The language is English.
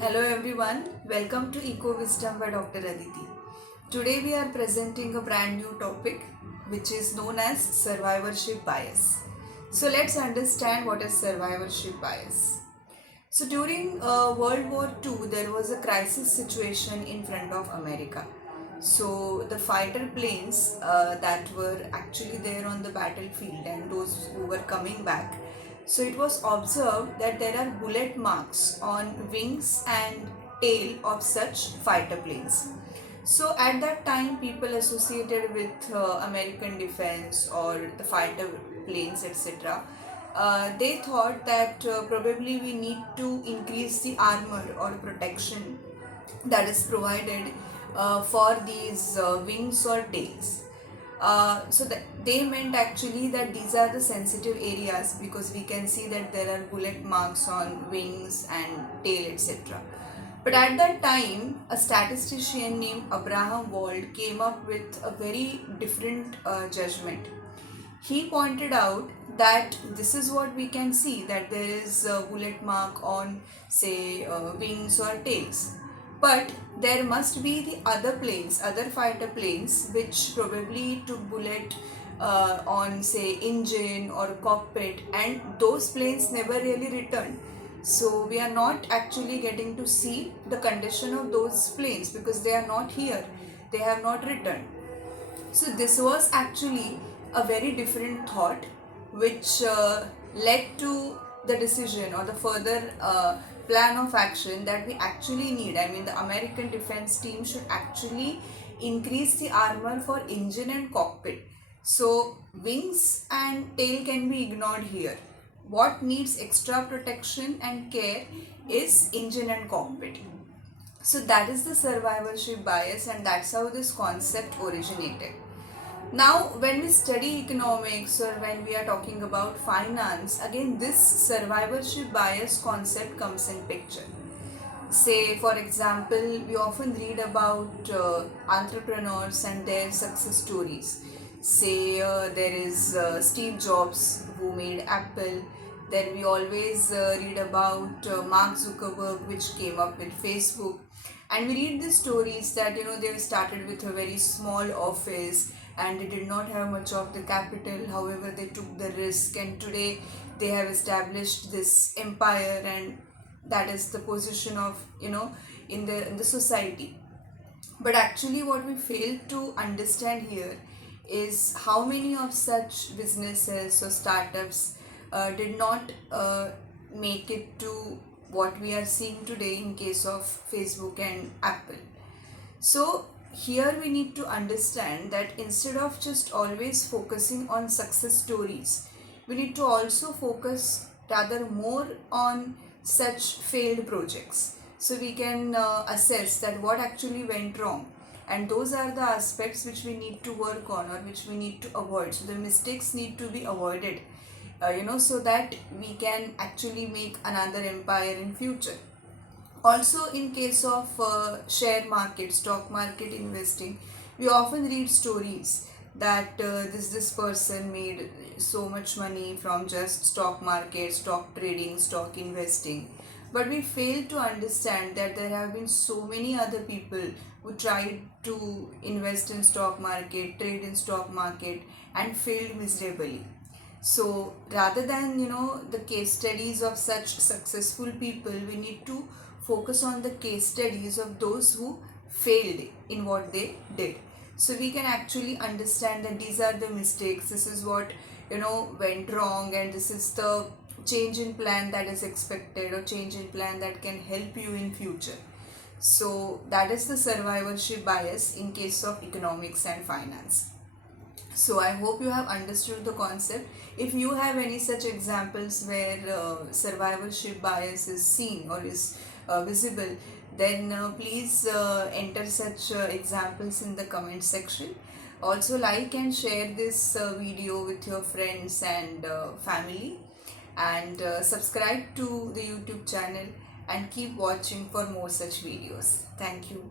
Hello everyone, welcome to Eco Wisdom by Dr. Aditi. Today we are presenting a brand new topic which is known as survivorship bias. So let's understand what is survivorship bias. So during World War II, there was a crisis situation in front of America. So the fighter planes that were actually there on the battlefield and those who were coming back. So it was observed that there are bullet marks on wings and tail of such fighter planes. So at that time, people associated with American defense or the fighter planes, etc., they thought that probably we need to increase the armor or protection that is provided for these wings or tails. They meant actually that these are the sensitive areas because we can see that there are bullet marks on wings and tail, etc. But at that time, a statistician named Abraham Wald came up with a very different judgment. He pointed out that this is what we can see, that there is a bullet mark on, say, wings or tails, but there must be the other planes, other fighter planes, which probably took bullet on, say, engine or cockpit, and those planes never really returned. So we are not actually getting to see the condition of those planes because they are not here, they have not returned. So this was actually a very different thought which led to the decision or the further plan of action that we actually need. I mean, the American defense team should actually increase the armor for engine and cockpit. So wings and tail can be ignored here. What needs extra protection and care is engine and cockpit. So that is the survivorship bias, and that's how this concept originated. Now, when we study economics or when we are talking about finance, again this survivorship bias concept comes in picture. Say, for example, we often read about entrepreneurs and their success stories. Say, there is Steve Jobs who made Apple. Then we always read about Mark Zuckerberg, which came up with Facebook. And we read the stories that they started with a very small office and they did not have much of the capital. However, they took the risk, and today they have established this empire, and that is the position of in the society. But actually what we fail to understand here is how many of such businesses or startups did not make it to what we are seeing today in case of Facebook and Apple. So here we need to understand that instead of just always focusing on success stories, we need to also focus rather more on such failed projects, so we can assess that what actually went wrong, and those are the aspects which we need to work on or which we need to avoid. So the mistakes need to be avoided, so that we can actually make another empire in future. Also, in case of share market, stock market investing, we often read stories that this person made so much money from just stock market, stock trading, stock investing. But we fail to understand that there have been so many other people who tried to invest in stock market, trade in stock market, and failed miserably. So rather than the case studies of such successful people, we need to focus on the case studies of those who failed in what they did, so we can actually understand that these are the mistakes, this is what went wrong, and this is the change in plan that is expected or change in plan that can help you in future. So that is the survivorship bias in case of economics and finance. So I hope you have understood the concept. If you have any such examples where survivorship bias is seen or is visible, then please enter such examples in the comment section. Also, like and share this video with your friends and family, and subscribe to the YouTube channel and keep watching for more such videos. Thank you.